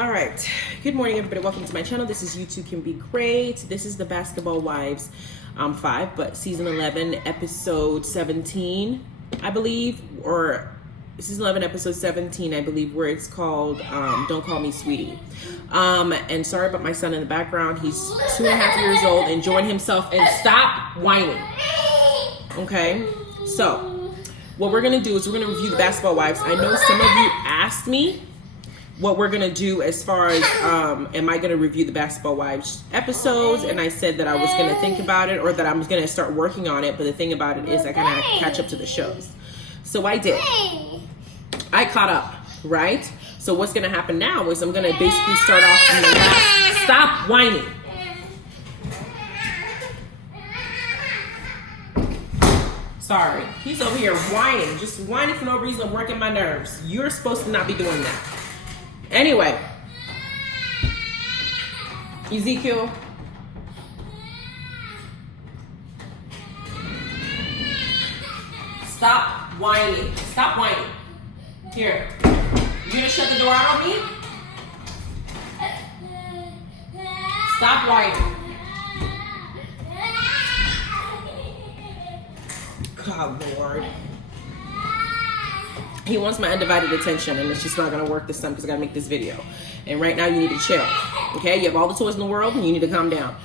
All right. Good morning, everybody. Welcome to my channel. This is You Too Can Be Great. This is the Basketball Wives 5, but season 11, episode 17, I believe, or season 11, episode 17, I believe, where it's called Don't Call Me Sweetie. And sorry about my son in the background. He's 2.5 years old, enjoying himself, and stop whining. Okay? So, what we're going to do is we're going to review the Basketball Wives. I know some of you asked me what we're going to do as far as, am I going to review the Basketball Wives episodes? And I said that I was going to think about it, or that I was going to start working on it. But the thing about it is I kind of catch up to the shows. So I did. I caught up, right? So what's going to happen now is I'm going to basically start off from the last. Stop whining. Sorry. He's over here whining. Just whining for no reason, working my nerves. You're supposed to not be doing that. Anyway, Ezekiel, stop whining. Stop whining. Here, you gonna shut the door out on me? Stop whining. God, Lord. He wants my undivided attention, and it's just not going to work this time because I got to make this video. And right now you need to chill, okay? You have all the toys in the world, and you need to calm down.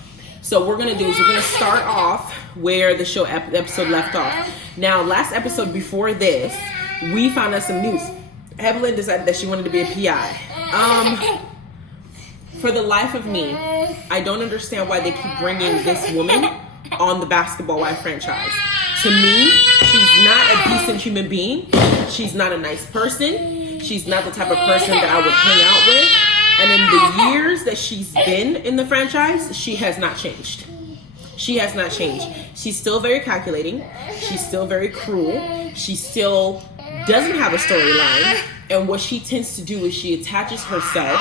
So what we're going to do is we're going to start off where the show episode left off. Now, last episode before this, we found out some news. Evelyn decided that she wanted to be a PI. For the life of me, I don't understand why they keep bringing this woman on the Basketball Wife franchise. To me, she's not a decent human being. She's not a nice person. She's not the type of person that I would hang out with. And in the years that she's been in the franchise, she has not changed. She has not changed. She's still very calculating. She's still very cruel. She still doesn't have a storyline. And what she tends to do is she attaches herself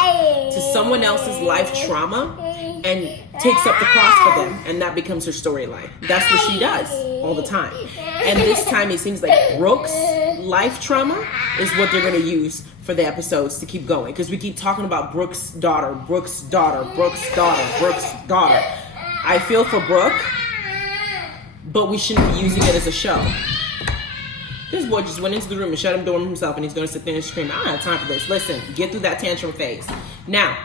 to someone else's life trauma and takes up the cross for them, and that becomes her storyline. That's what she does all the time. And this time it seems like Brooke's life trauma is what they're going to use for the episodes to keep going, because we keep talking about Brooke's daughter, Brooke's daughter, Brooke's daughter, Brooke's daughter. I feel for Brooke, but we shouldn't be using it as a show. This boy just went into the room and shut him door on himself, and he's going to sit there and scream. I don't have time for this. Listen, get through that tantrum phase. Now,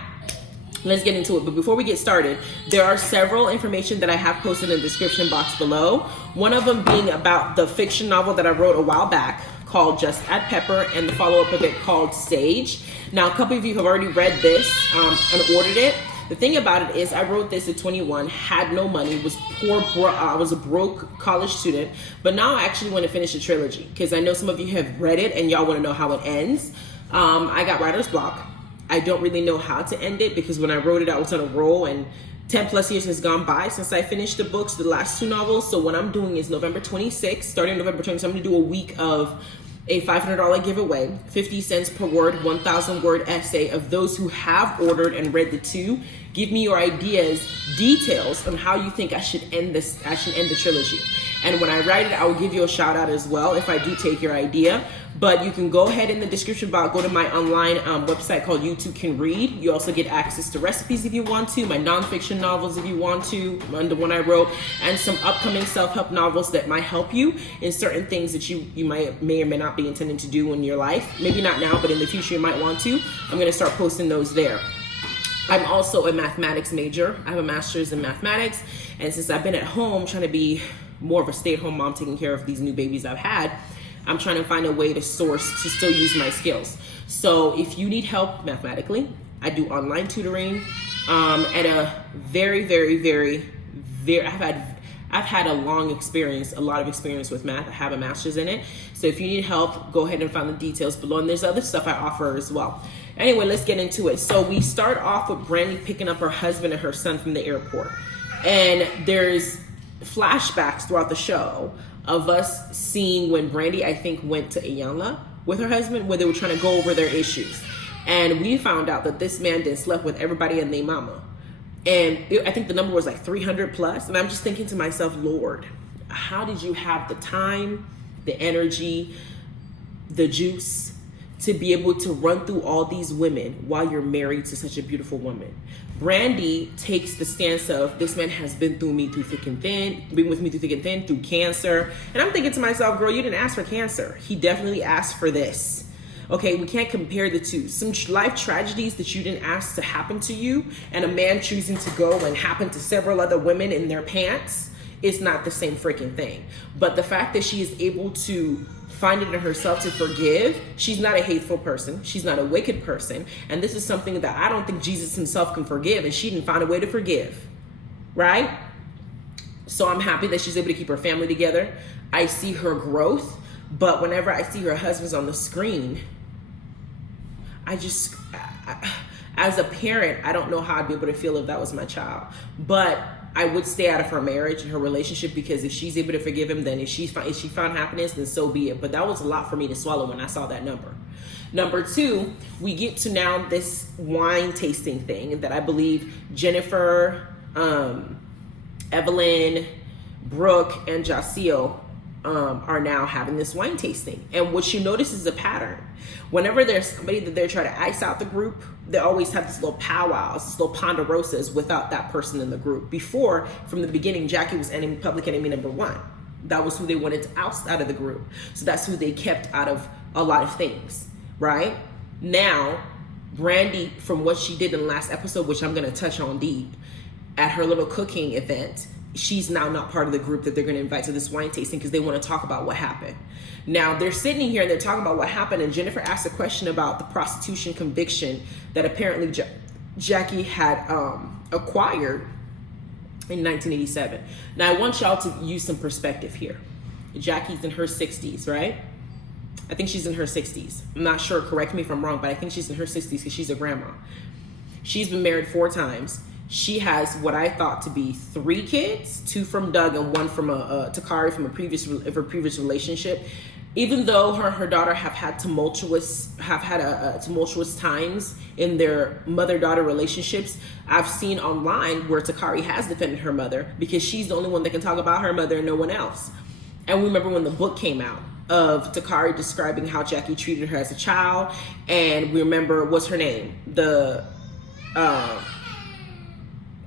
let's get into it. But before we get started, there are several information that I have posted in the description box below. One of them being about the fiction novel that I wrote a while back called Just Add Pepper, and the follow-up of it called Sage. Now, a couple of you have already read this and ordered it. The thing about it is I wrote this at 21, had no money, was poor, I was a broke college student, but now I actually want to finish the trilogy because I know some of you have read it and y'all want to know how it ends. I got writer's block. I don't really know how to end it because when I wrote it, I was on a roll, and 10 plus years has gone by since I finished the books, the last 2 novels. So what I'm doing is November 26th, starting November 26th, I'm going to do a week of a $500 giveaway, 50 cents per word, 1,000 word essay of those who have ordered and read the 2. Give me your ideas, details on how you think I should end this. I should end the trilogy. And when I write it, I will give you a shout out as well if I do take your idea. But you can go ahead in the description box, go to my online website called You Too Can Read. You also get access to recipes if you want to, my nonfiction novels if you want to, the one I wrote, and some upcoming self-help novels that might help you in certain things that you may or may not be intending to do in your life. Maybe not now, but in the future you might want to. I'm going to start posting those there. I'm also a mathematics major. I have a master's in mathematics, and since I've been at home trying to be more of a stay-at-home mom taking care of these new babies I've had, I'm trying to find a way to source to still use my skills. So if you need help mathematically, I do online tutoring at a very I've had a long experience, a lot of experience with math. I have a master's in it. So if you need help, go ahead and find the details below. And there's other stuff I offer as well. Anyway, let's get into it. So we start off with Brandy picking up her husband and her son from the airport. And there's flashbacks throughout the show of us seeing when Brandy, I think, went to Iyanla with her husband, where they were trying to go over their issues. And we found out that this man did slept with everybody and their mama. And I think the number was like 300 plus. And I'm just thinking to myself, Lord, how did you have the time, the energy, the juice to be able to run through all these women while you're married to such a beautiful woman. Brandy takes the stance of, this man has been with me through thick and thin, through cancer. And I'm thinking to myself, girl, you didn't ask for cancer. He definitely asked for this. Okay, we can't compare the two. Some life tragedies that you didn't ask to happen to you, and a man choosing to go and happen to several other women in their pants, is not the same freaking thing. But the fact that she is able to find it in herself to forgive, she's not a hateful person, she's not a wicked person, and this is something that I don't think Jesus himself can forgive, and she didn't find a way to forgive, right? So I'm happy that she's able to keep her family together. I see her growth, but whenever I see her husband's on the screen, as a parent, I don't know how I'd be able to feel if that was my child. But I would stay out of her marriage and her relationship, because if she's able to forgive him, then if she found happiness, then so be it. But that was a lot for me to swallow when I saw that number. Number two, we get to now this wine tasting thing that I believe Jennifer, Evelyn, Brooke, and Jackie are now having this wine tasting. And what you notice is a pattern. Whenever there's somebody that they're trying to ice out the group, they always have this little powwows, this little ponderosas without that person in the group. Before, from the beginning, Jackie was public enemy number one. That was who they wanted to oust out of the group. So that's who they kept out of a lot of things, right? Now, Brandy, from what she did in the last episode, which I'm going to touch on deep, at her little cooking event, she's now not part of the group that they're going to invite to this wine tasting, because they want to talk about what happened. Now they're sitting here and they're talking about what happened, and Jennifer asked a question about the prostitution conviction that apparently Jackie had acquired in 1987. Now I want y'all to use some perspective here. Jackie's in her 60s, right? I think she's in her 60s. I'm not sure, correct me if I'm wrong, but I think she's in her 60s because she's a grandma. She's been married 4 times. She has what I thought to be 3 kids, 2 from Doug and 1 from Takari from her previous relationship. Even though her and her daughter have had tumultuous times in their mother-daughter relationships, I've seen online where Takari has defended her mother because she's the only one that can talk about her mother and no one else. And we remember when the book came out of Takari describing how Jackie treated her as a child, and we remember, what's her name? The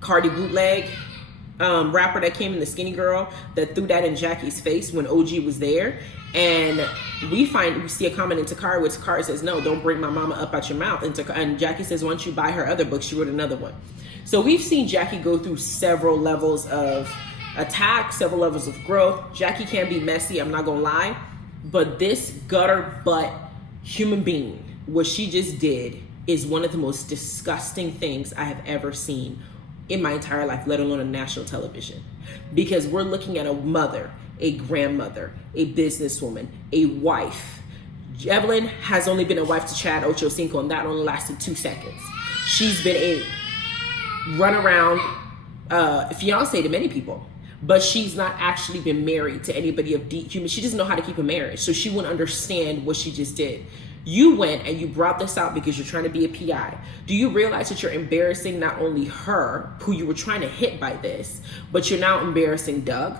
Cardi bootleg rapper that came in, the skinny girl that threw that in Jackie's face when OG was there. And we see a comment in Takari where Takari says, no, don't bring my mama up out your mouth. And Jackie says, once you buy her other book, she wrote another one. So we've seen Jackie go through several levels of attack, several levels of growth. Jackie can be messy, I'm not gonna lie, but this gutter butt human being, what she just did, is one of the most disgusting things I have ever seen in my entire life, let alone on national television. Because we're looking at a mother, a grandmother, a businesswoman, a wife. Evelyn has only been a wife to Chad Ochocinco, and that only lasted 2 seconds. She's been a runaround fiance to many people, but she's not actually been married to anybody of deep human. She doesn't know how to keep a marriage, so she wouldn't understand what she just did. You went and you brought this out because you're trying to be a PI. Do you realize that you're embarrassing not only her, who you were trying to hit by this, but you're now embarrassing Doug,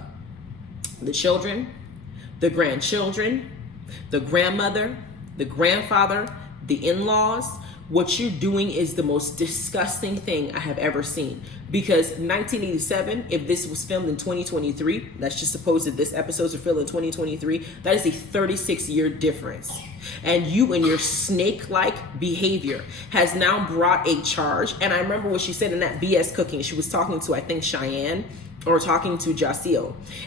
the children, the grandchildren, the grandmother, the grandfather, the in-laws? What you're doing is the most disgusting thing I have ever seen. Because 1987, if this was filmed in 2023, let's just suppose that this episode was filmed in 2023, that is a 36-year difference. And you and your snake-like behavior has now brought a charge. And I remember what she said in that BS cooking. She was talking to, I think, Cheyenne, or talking to Jackie,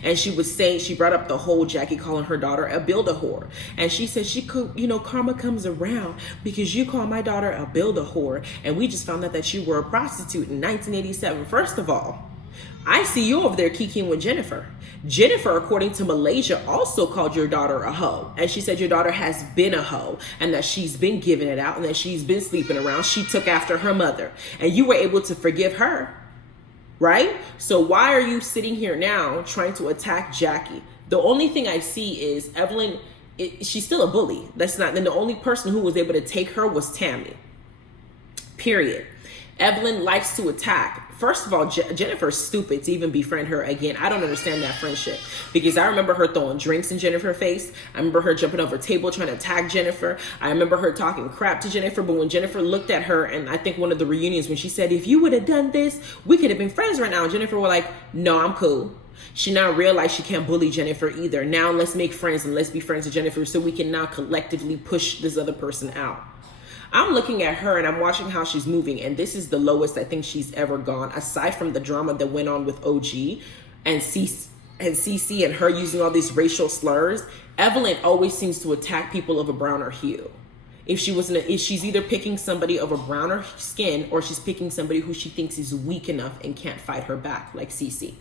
and she was saying, she brought up the whole Jackie calling her daughter a build-a-whore, and she said she could, karma comes around because you call my daughter a build-a-whore, and we just found out that you were a prostitute in 1987. First of all, I see you over there kikiing with Jennifer. Jennifer, according to Malaysia, also called your daughter a hoe, and she said your daughter has been a hoe, and that she's been giving it out, and that she's been sleeping around. She took after her mother, and you were able to forgive her. Right? So why are you sitting here now trying to attack Jackie? The only thing I see is Evelyn, she's still a bully. That's not, then the only person who was able to take her was Tammy. Period. Evelyn likes to attack first of all, Jennifer's stupid to even befriend her again. I don't understand that friendship, because I remember her throwing drinks in Jennifer's face. I remember her jumping over a table trying to attack Jennifer. I remember her talking crap to Jennifer. But when Jennifer looked at her, and I think one of the reunions, when she said, if you would have done this, we could have been friends right now. And Jennifer was like, no, I'm cool. She now realized she can't bully Jennifer either. Now let's make friends and let's be friends with Jennifer so we can now collectively push this other person out. I'm looking at her and I'm watching how she's moving, and this is the lowest I think she's ever gone, aside from the drama that went on with OG and CC and her using all these racial slurs. Evelyn always seems to attack people of a browner hue. If she's either picking somebody of a browner skin, or she's picking somebody who she thinks is weak enough and can't fight her back, like CC.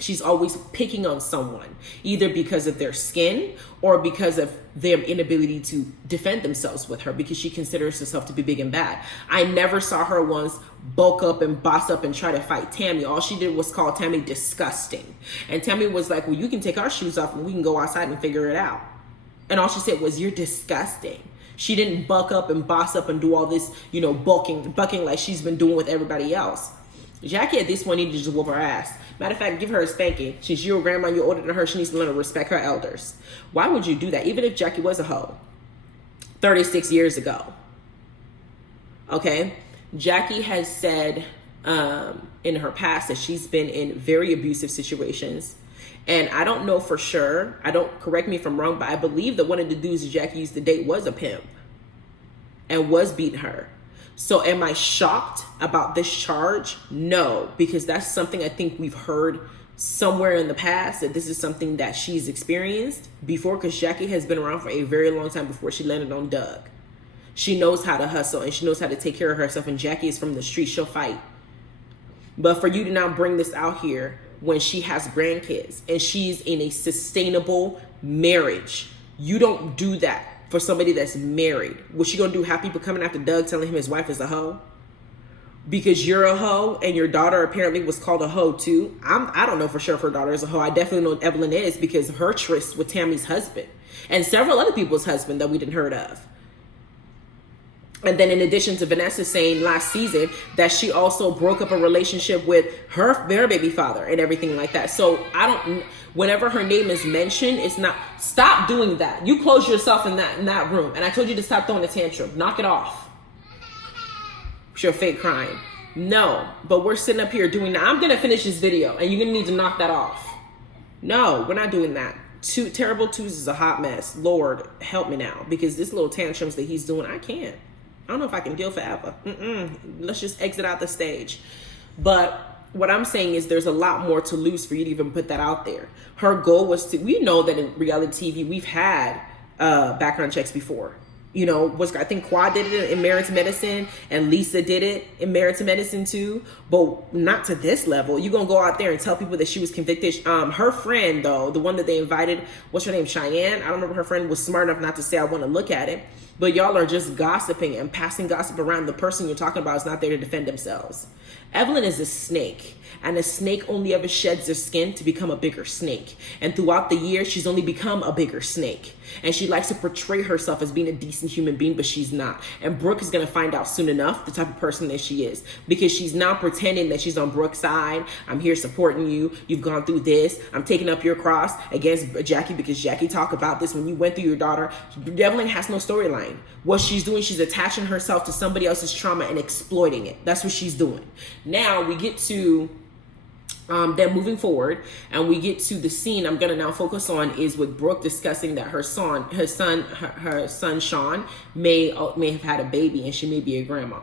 She's always picking on someone, either because of their skin or because of their inability to defend themselves with her, because she considers herself to be big and bad. I never saw her once bulk up and boss up and try to fight Tammy. All she did was call Tammy disgusting. And Tammy was like, well, you can take our shoes off and we can go outside and figure it out. And all she said was, you're disgusting. She didn't buck up and boss up and do all this, bucking like she's been doing with everybody else. Jackie at this point needed to just whoop her ass. Matter of fact, give her a spanking. Since you're a grandma and you're older than her, she needs to learn to respect her elders. Why would you do that? Even if Jackie was a hoe 36 years ago. Okay? Jackie has said in her past that she's been in very abusive situations. And I don't know for sure. Correct me if I'm wrong, but I believe that one of the dudes that Jackie used to date was a pimp and was beating her. So am I shocked about this charge? No, because that's something I think we've heard somewhere in the past, that this is something that she's experienced before, because Jackie has been around for a very long time before she landed on Doug. She knows how to hustle and she knows how to take care of herself, and Jackie is from the street, she'll fight. But for you to now bring this out here when she has grandkids and she's in a sustainable marriage, you don't do that for somebody that's married. What's she gonna do? Have people coming after Doug telling him his wife is a hoe? Because you're a hoe and your daughter apparently was called a hoe too. I don't know for sure if her daughter is a hoe. I definitely know Evelyn is, because her tryst with Tammy's husband and several other people's husband that we didn't heard of. And then in addition to Vanessa saying last season that she also broke up a relationship with their baby father and everything like that. So whenever her name is mentioned, it's not, stop doing that. You close yourself in that room. And I told you to stop throwing a tantrum. Knock it off. It's your fake crying. No, but we're sitting up here doing that. I'm going to finish this video and you're going to need to knock that off. No, we're not doing that. Terrible Twos is a hot mess. Lord, help me now. Because this little tantrums that he's doing, I can't. I don't know if I can deal forever. Let's just exit out the stage. But what I'm saying is there's a lot more to lose for you to even put that out there. Her goal was to, we know that in reality TV, we've had background checks before. I think Quad did it in Marriage Medicine, and Lisa did it in Marriage Medicine too, but not to this level. You're going to go out there and tell people that she was convicted. Her friend, though, the one that they invited, what's her name, Cheyenne? I don't remember. Her friend was smart enough not to say, I want to look at it. But y'all are just gossiping and passing gossip around. The person you're talking about is not there to defend themselves. Evelyn is a snake, and a snake only ever sheds their skin to become a bigger snake. And throughout the years, she's only become a bigger snake. And she likes to portray herself as being a decent human being, but she's not. And Brooke is going to find out soon enough the type of person that she is, because she's now pretending that she's on Brooke's side. I'm here supporting you. You've gone through this. I'm taking up your cross against Jackie, because Jackie talked about this when you went through your daughter. Evelyn has no storyline. What she's doing, she's attaching herself to somebody else's trauma and exploiting it. That's what she's doing. Now we get to then moving forward, and we get to the scene I'm going to now focus on is with Brooke discussing that her son Sean may have had a baby, and she may be a grandma.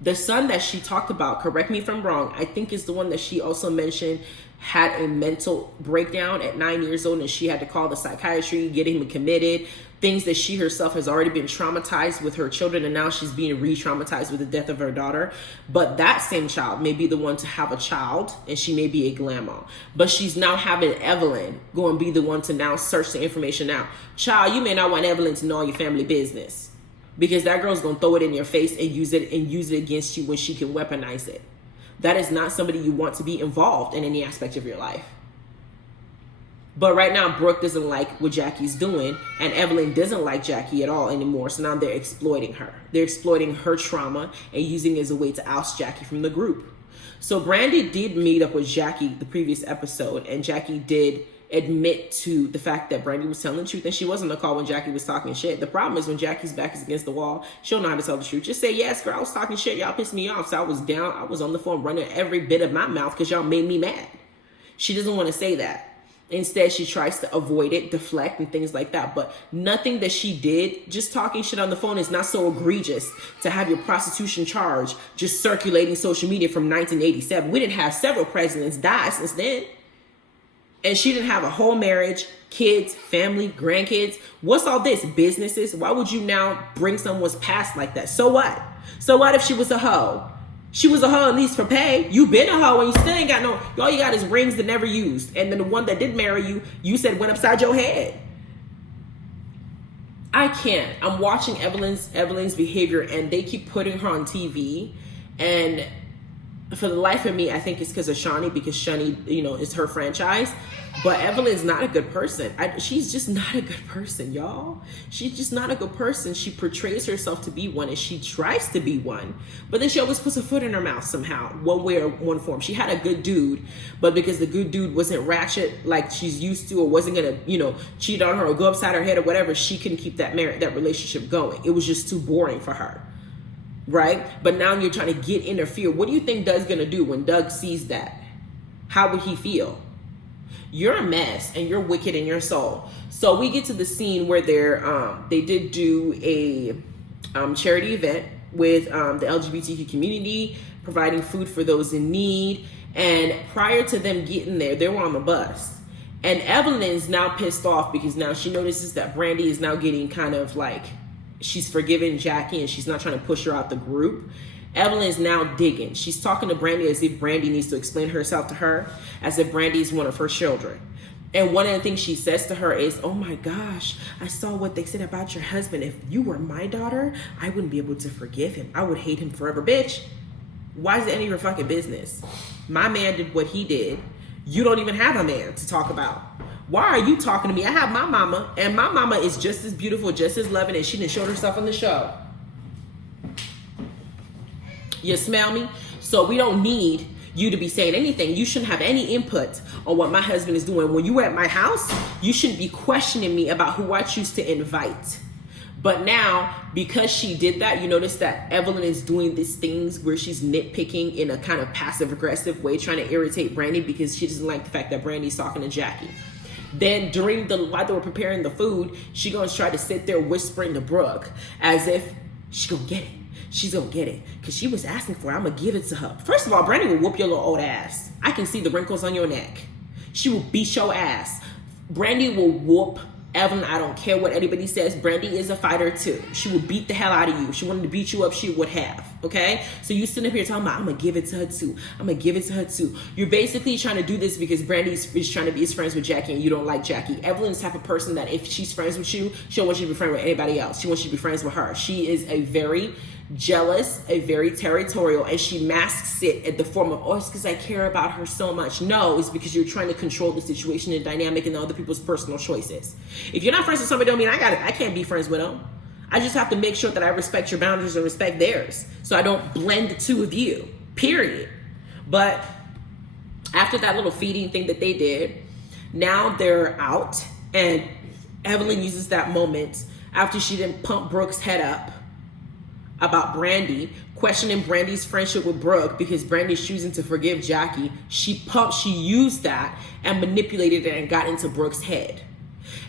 The son that she talked about, correct me if I'm wrong, I think is the one that she also mentioned had a mental breakdown at 9 years old, and she had to call the psychiatry, get him committed, things that she herself has already been traumatized with her children, and now she's being re-traumatized with the death of her daughter. But that same child may be the one to have a child, and she may be a grandma. But she's now having Evelyn go and be the one to now search the information out. Child, you may not want Evelyn to know all your family business, because that girl's gonna throw it in your face and use it against you when she can weaponize it. That is not somebody you want to be involved in any aspect of your life. But right now, Brooke doesn't like what Jackie's doing, and Evelyn doesn't like Jackie at all anymore. So now they're exploiting her. They're exploiting her trauma and using it as a way to oust Jackie from the group. So Brandy did meet up with Jackie the previous episode, and Jackie did admit to the fact that Brandy was telling the truth, and she wasn't on the call when Jackie was talking shit. The problem is when Jackie's back is against the wall, she don't know how to tell the truth. Just say, yes, girl, I was talking shit. Y'all pissed me off. So I was down. I was on the phone running every bit of my mouth because y'all made me mad. She doesn't want to say that. Instead, she tries to avoid it, deflect, and things like that. But nothing that she did, just talking shit on the phone, is not so egregious to have your prostitution charge just circulating social media from 1987. We didn't have several presidents die since then. And she didn't have a whole marriage, kids, family, grandkids. What's all this? Businesses? Why would you now bring someone's past like that? So what? So what if she was a hoe? She was a hoe at least for pay. You been a hoe and you still ain't got no, all you got is rings that never used. And then the one that did marry you, you said went upside your head. I can't. I'm watching Evelyn's behavior, and they keep putting her on TV. And for the life of me, I think it's because of Shawnee, because Shawnee, is her franchise. But Evelyn's not a good person. She's just not a good person, y'all. She's just not a good person. She portrays herself to be one, and she tries to be one. But then she always puts a foot in her mouth somehow, one way or one form. She had a good dude, but because the good dude wasn't ratchet like she's used to, or wasn't gonna, cheat on her or go upside her head or whatever, she couldn't keep that relationship going. It was just too boring for her. Right? But now you're trying to interfere. What do you think Doug's gonna do when Doug sees that? How would he feel? You're a mess, and you're wicked in your soul. So we get to the scene where they did do a charity event with the LGBTQ community, providing food for those in need. And prior to them getting there, they were on the bus. And Evelyn is now pissed off because now she notices that Brandy is now getting kind of like, she's forgiven Jackie and she's not trying to push her out the group. Evelyn is now digging. She's talking to Brandy as if Brandy needs to explain herself to her, as if Brandy is one of her children. And one of the things she says to her is, oh my gosh, I saw what they said about your husband. If you were my daughter, I wouldn't be able to forgive him. I would hate him forever. Bitch, why is it any of your fucking business? My man did what he did. You don't even have a man to talk about. Why are you talking to me? I have my mama, and my mama is just as beautiful, just as loving, and she didn't show herself on the show. You smell me? So we don't need you to be saying anything. You shouldn't have any input on what my husband is doing. When you were at my house, you shouldn't be questioning me about who I choose to invite. But now, because she did that, you notice that Evelyn is doing these things where she's nitpicking in a kind of passive-aggressive way, trying to irritate Brandy because she doesn't like the fact that Brandy's talking to Jackie. Then while they were preparing the food, she gonna try to sit there whispering to Brooke as if she gonna get it. She's gonna get it because she was asking for it. I'm gonna give it to her. First of all, Brandy will whoop your little old ass. I can see the wrinkles on your neck. She will beat your ass. Brandy will whoop Evelyn. I don't care what anybody says. Brandy is a fighter too. She will beat the hell out of you. If she wanted to beat you up, she would have. Okay? So you sitting up here talking about, I'm gonna give it to her too. I'm gonna give it to her too. You're basically trying to do this because Brandy is trying to be friends with Jackie and you don't like Jackie. Evelyn's the type of person that if she's friends with you, she don't want you to be friends with anybody else. She wants you to be friends with her. She is a very jealous, a very territorial, and she masks it at the form of, oh, it's because I care about her so much. No, it's because you're trying to control the situation and dynamic and other people's personal choices. If you're not friends with somebody, don't mean I can't be friends with them. I just have to make sure that I respect your boundaries and respect theirs, so I don't blend the two of you, period. But after that little feeding thing that they did, now they're out, and Evelyn uses that moment after she didn't pump Brooke's head up about Brandy, questioning Brandy's friendship with Brooke because Brandy's choosing to forgive Jackie. She used that and manipulated it and got into Brooke's head.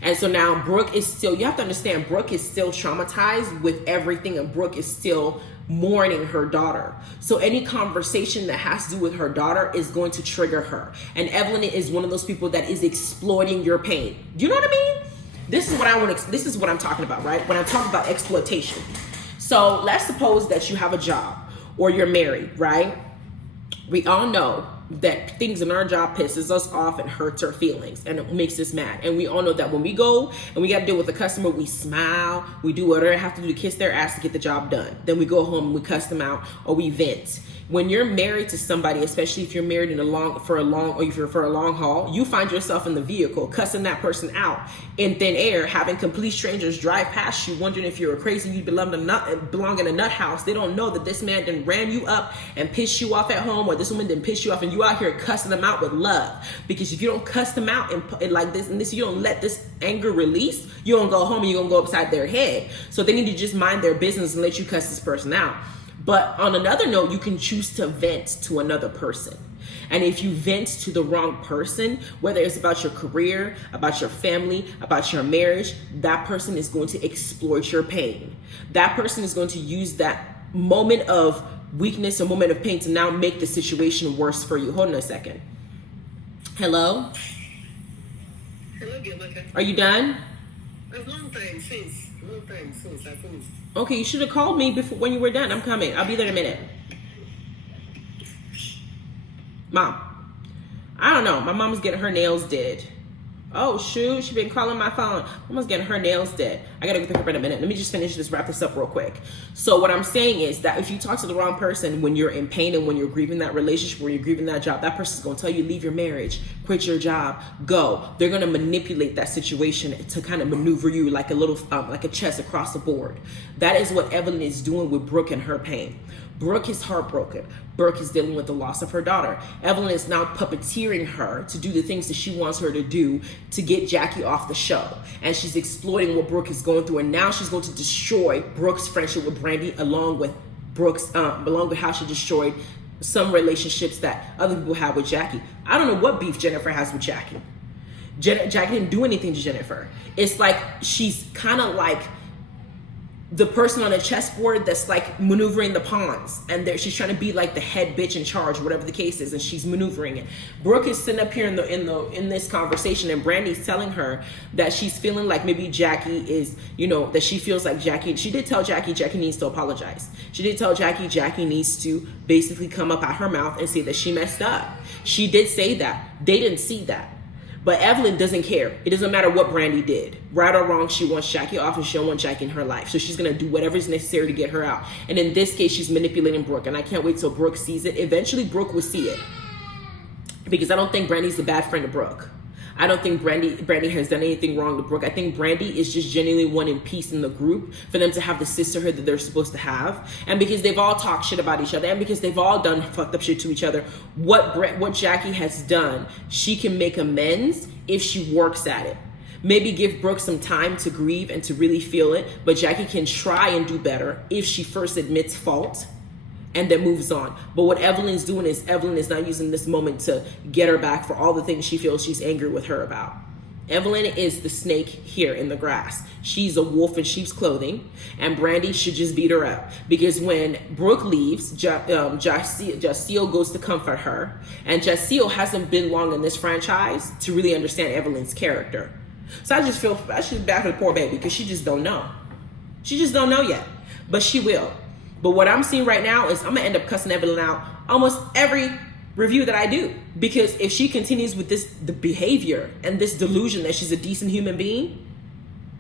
And so now Brooke is still, you have to understand, Brooke is still traumatized with everything, and Brooke is still mourning her daughter. So any conversation that has to do with her daughter is going to trigger her. And Evelyn is one of those people that is exploiting your pain. You know what I mean? This is what I'm talking about, right? When I talk about exploitation. So let's suppose that you have a job or you're married, right? We all know that things in our job pisses us off and hurts our feelings and it makes us mad. And we all know that when we go and we got to deal with a customer, we smile, we do whatever we have to do to kiss their ass to get the job done. Then we go home and we cuss them out or we vent. When you're married to somebody, especially if you're married for a long haul, you find yourself in the vehicle cussing that person out in thin air, having complete strangers drive past you, wondering if you're crazy, you belong in a nut house. They don't know that this man done ran you up and pissed you off at home, or this woman didn't piss you off, and you out here cussing them out with love. Because if you don't cuss them out and like this and this, you don't let this anger release, you don't go home and you're gonna go upside their head. So they need to just mind their business and let you cuss this person out. But on another note, you can choose to vent to another person. And if you vent to the wrong person, whether it's about your career, about your family, about your marriage, that person is going to exploit your pain. That person is going to use that moment of weakness or moment of pain to now make the situation worse for you. Hold on a second. Hello? Hello, Gilbert. Are you done? A long time since I finished. Okay, you should have called me before when you were done. I'm coming. I'll be there in a minute. Mom, I don't know. My mom's getting her nails did. Oh, shoot. She been calling my phone. Mama's getting her nails did. I got to go pick her up in a minute. Let me just wrap this up real quick. So what I'm saying is that if you talk to the wrong person when you're in pain and when you're grieving that relationship, when you're grieving that job, that person's going to tell you, leave your marriage, quit your job, go. They're going to manipulate that situation to kind of maneuver you like a little, like a chess across the board. That is what Evelyn is doing with Brooke and her pain. Brooke is heartbroken. Brooke is dealing with the loss of her daughter. Evelyn is now puppeteering her to do the things that she wants her to do to get Jackie off the show. And she's exploiting what Brooke is going through. And now she's going to destroy Brooke's friendship with Brandy along with how she destroyed some relationships that other people have with Jackie. I don't know what beef Jennifer has with Jackie. Jackie didn't do anything to Jennifer. It's like she's kind of like the person on a chessboard that's like maneuvering the pawns, and she's trying to be like the head bitch in charge, whatever the case is, and she's maneuvering it. Brooke is sitting up here in this conversation, and Brandy's telling her that she's feeling like maybe Jackie is, that she feels like Jackie. She did tell Jackie needs to apologize. She did tell Jackie needs to basically come up out her mouth and say that she messed up. She did say that. They didn't see that. But Evelyn doesn't care. It doesn't matter what Brandy did. Right or wrong, she wants Jackie off, and she don't want Jackie in her life. So she's going to do whatever is necessary to get her out. And in this case, she's manipulating Brooke. And I can't wait till Brooke sees it. Eventually, Brooke will see it. Because I don't think Brandy's the bad friend of Brooke. I don't think Brandy has done anything wrong to Brooke. I think Brandy is just genuinely wanting peace in the group for them to have the sisterhood that they're supposed to have. And because they've all talked shit about each other, and because they've all done fucked up shit to each other, what Jackie has done, she can make amends if she works at it. Maybe give Brooke some time to grieve and to really feel it, but Jackie can try and do better if she first admits fault and then moves on. But what Evelyn's doing is Evelyn is not using this moment to get her back for all the things she feels she's angry with her about. Evelyn is the snake here in the grass. She's a wolf in sheep's clothing, and Brandy should just beat her up. Because when Brooke leaves, Jaciel goes to comfort her, and Jaciel hasn't been long in this franchise to really understand Evelyn's character. So I just bad for the poor baby, because she just don't know. She just don't know yet, but she will. But what I'm seeing right now is I'm gonna end up cussing Evelyn out almost every review that I do, because if she continues with the behavior and this delusion that she's a decent human being,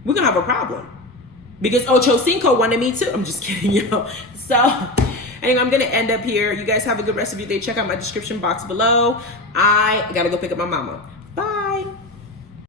we're gonna have a problem. Because Ocho Cinco wanted me too. I'm just kidding, yo. So anyway, I'm gonna end up here. You guys have a good rest of your day. Check out my description box below. I gotta go pick up my mama.